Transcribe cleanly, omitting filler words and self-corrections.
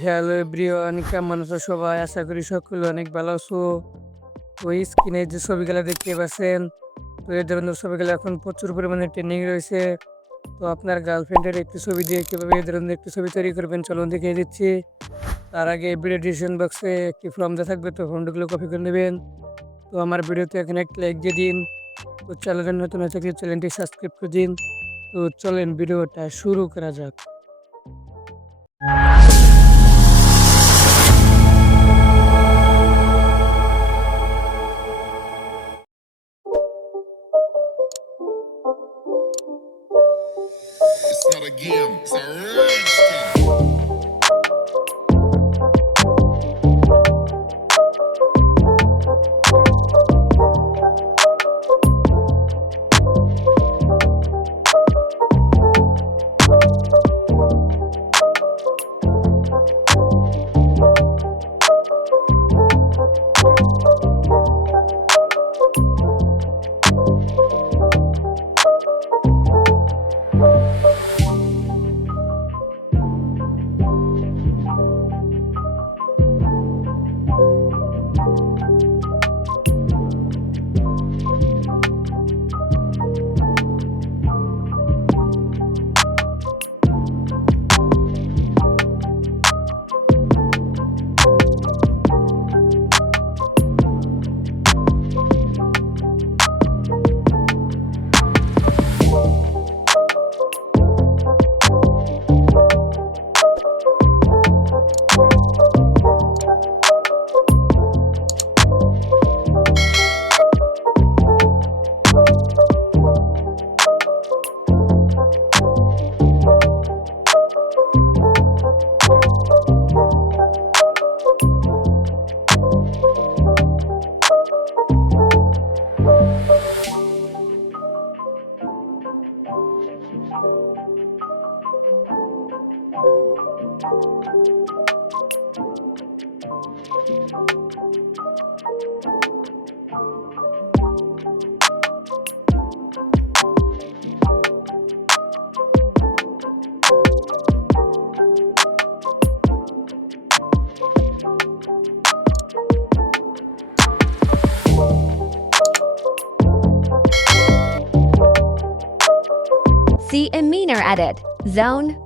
Hello everyone, কেমন আছো সবাই? আশা করি সকলে অনেক ভালো আছো। তো স্ক্রিনে যে ছবিগুলো দেখতে পাচ্ছেন, তো এই ধরনের ছবিগুলো এখন প্রচুর পরিমাণে ট্রেন্ডিং রয়েছে। তো আপনার গার্লফ্রেন্ডের একটি ছবি দিয়ে কীভাবে এই ধরনের একটি ছবি তৈরি করবেন চলুন দেখিয়ে দিচ্ছি। তার আগে ভিডিও ডিসক্রিপশন বক্সে একটি ফর্ম দেওয়া থাকবে, তো ফর্মগুলো কপি করে নেবেন। তো আমার ভিডিওতে এখানে একটা লাইক দিয়ে দিন। তো চ্যানেলের নতুন হয়ে থাকলে চ্যানেলটি সাবস্ক্রাইব করে দিন। তো চলেন ভিডিওটা শুরু করা যাক। It's not a game, it's a rage thing. See a meaner edit zone.